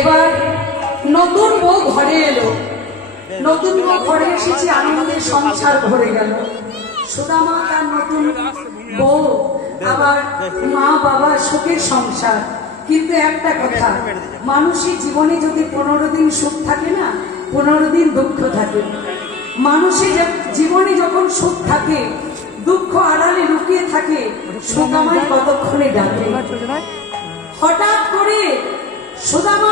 এবার নতুন বউ ঘরে এলো, নতুন বউ ঘরে এসেছে, আনন্দের সংসার ভরে গেল। সুদামা তার নতুন বউ, আবার মা বাবা, সুখের সংসার। কিন্তু একটা কথা, মানুষের জীবনে যদি 15 দিন সুখ থাকে না, 15 দিন দুঃখ থাকে। মানুষের জীবনে যখন সুখ থাকে, দুঃখ আড়ালে লুকিয়ে থাকে, সুদামায় কতক্ষণে ডাকে। হঠাৎ করে সুদামা